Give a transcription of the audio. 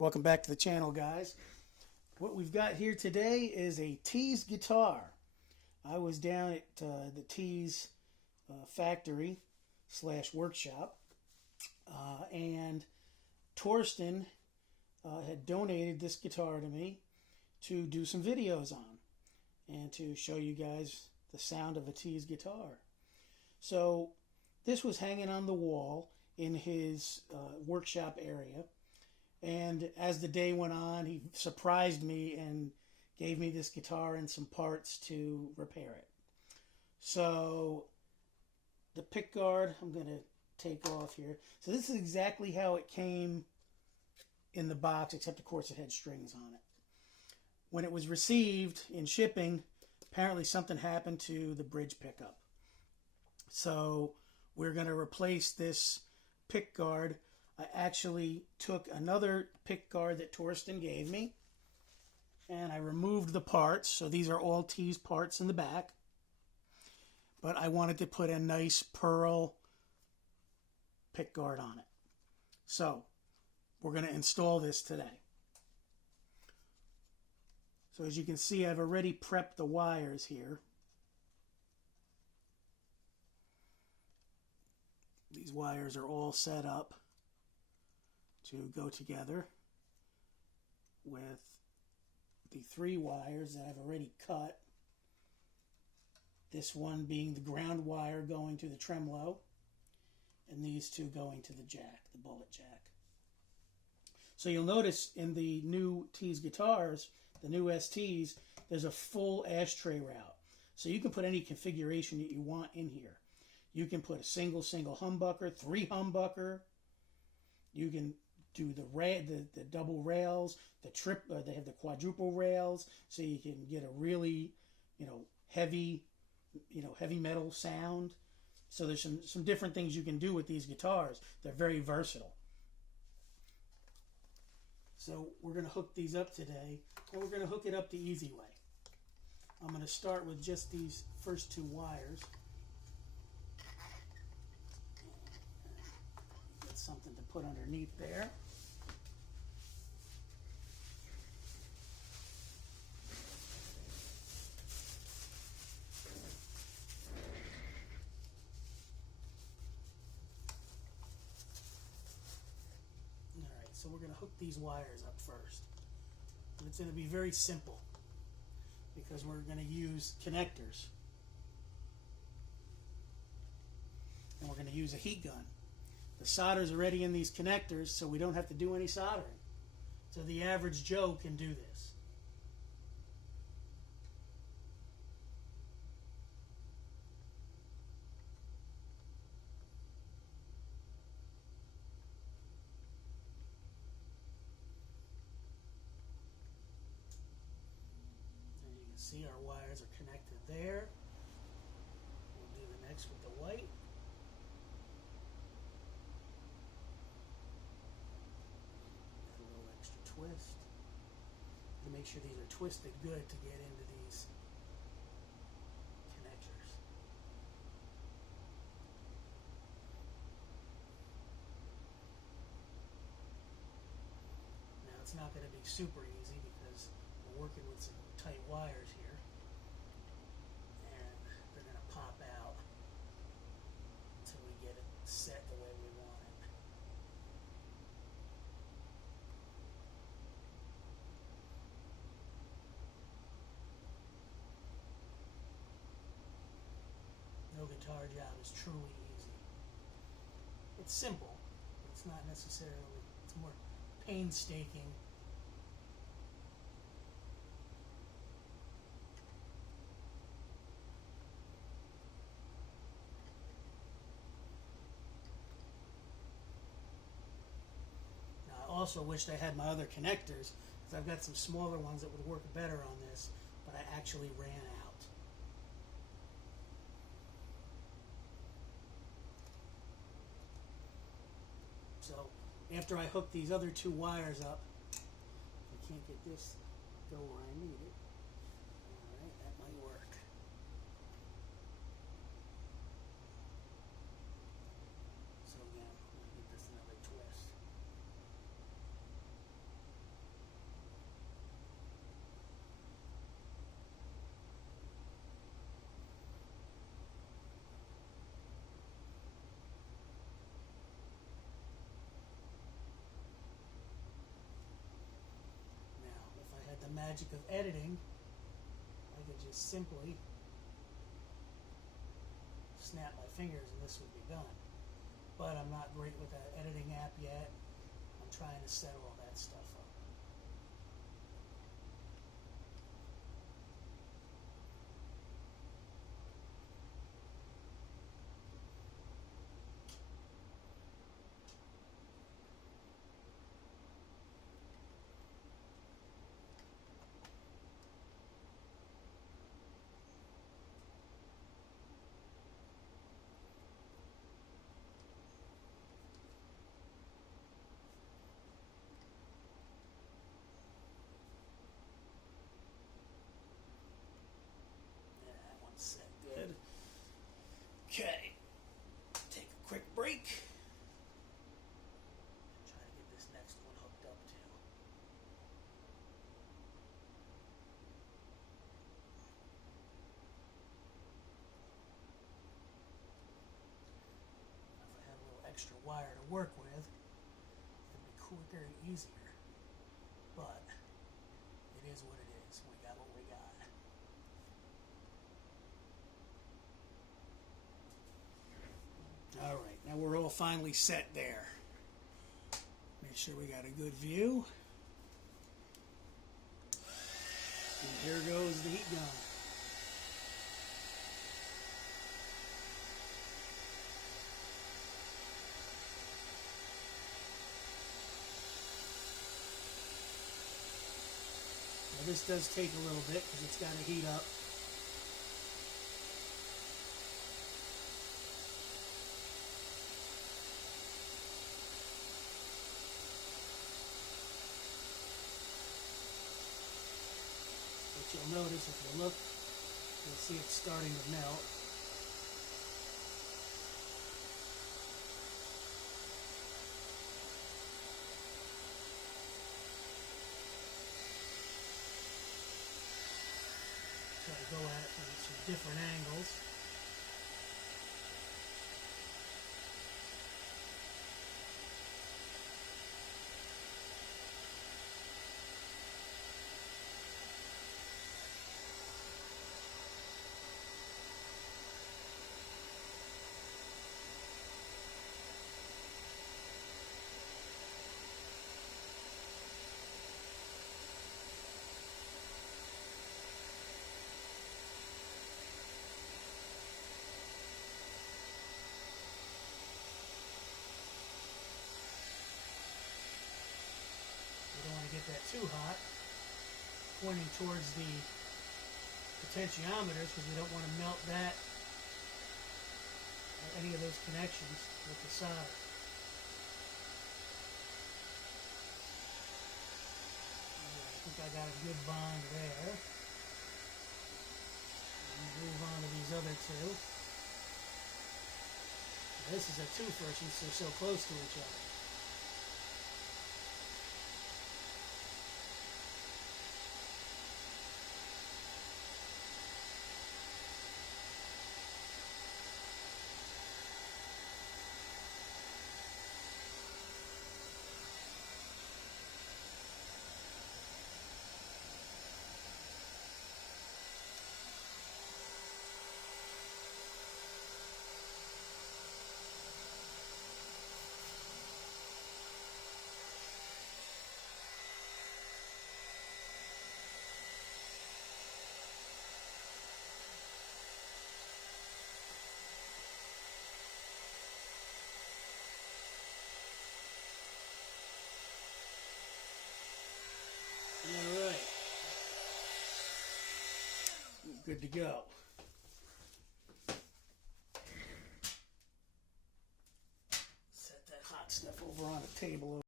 Welcome back to the channel, guys. What we've got here today is a Tees guitar. I was down at the Tees factory / workshop, and Torsten had donated this guitar to me to do some videos on and to show you guys the sound of a Tees guitar. So this was hanging on the wall in his workshop area. And as the day went on, he surprised me and gave me this guitar and some parts to repair it. So the pickguard, I'm going to take off here. So this is exactly how it came in the box, except of course it had strings on it. When it was received in shipping, apparently something happened to the bridge pickup. So we're going to replace this pickguard. I actually took another pickguard that Torsten gave me, and I removed the parts. So these are all Tees parts in the back. But I wanted to put a nice pearl pickguard on it. So we're going to install this today. So as you can see, I've already prepped the wires here. These wires are all set up to go together with the 3 wires that I've already cut. This one being the ground wire going to the tremolo, and these 2 going to the jack, the bullet jack. So you'll notice in the new Tees guitars, the new STs, there's a full ashtray route. So you can put any configuration that you want in here. You can put a single humbucker, 3 humbucker. You can do the double rails, they have the quadruple rails, so you can get a really, heavy metal sound. So there's some different things you can do with these guitars. They're very versatile. So we're going to hook these up today, and we're going to hook it up the easy way. I'm going to start with just these first 2 wires. Get something to put underneath there. So we're going to hook these wires up first. And it's going to be very simple because we're going to use connectors. And we're going to use a heat gun. The solder's already in these connectors, so we don't have to do any soldering. So the average Joe can do this. See, our wires are connected there. We'll do the next with the white. Add a little extra twist to make sure these are twisted good to get into these connectors. Now it's not going to be super easy because we're working with some tight wires here, and they're going to pop out until we get it set the way we want it. No guitar job is truly easy. It's simple, but it's not necessarily, it's more painstaking. I also wished I had my other connectors, because I've got some smaller ones that would work better on this, but I actually ran out. So after I hook these other 2 wires up, I can't get this to go where I need it. Alright, that might work. So again, I'm going to give this another twist. magic of editing, I could just simply snap my fingers and this would be done. But I'm not great with that editing app yet. I'm trying to set all that stuff up. Set good. Okay. Take a quick break. Try to get this next one hooked up too. If I had a little extra wire to work with, it'd be quicker and easier. But it is what it is. We got what we got. All right, now we're all finally set there. Make sure we got a good view. And here goes the heat gun. Now this does take a little bit because it's got to heat up. You'll notice if you look, you'll see it's starting to melt. Try to go at it from some different angles. Get that too hot, pointing towards the potentiometers because we don't want to melt that or any of those connections with the solder. I think I got a good bond there. Move on to these other two. This is a twofer since they're so close to each other. All right. Good to go. Set that hot stuff over on the table.